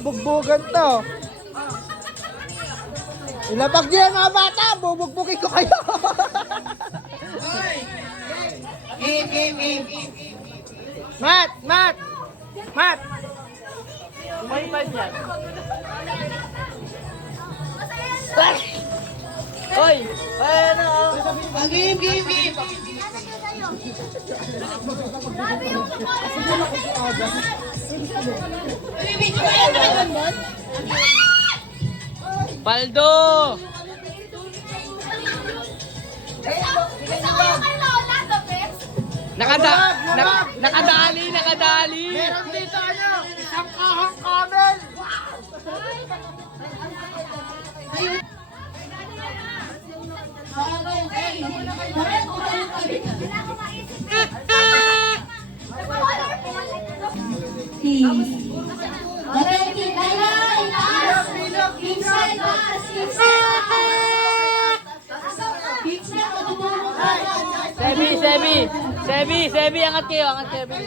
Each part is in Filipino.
bugbugan to. Ilabag niyo yung mga bata, bubugbugin ko kayo. Mat! Mat! Mat! 2.5 yan. Hoy! Ay, ano? Game. Paldo! Nakadali! Meron dito ano, isang kahang camel. Sebi, angat kayo, Sebi.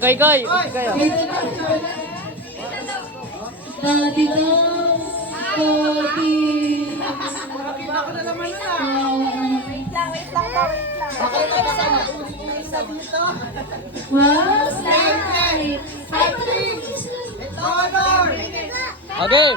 Koy, kayo. Okay.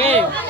Okay.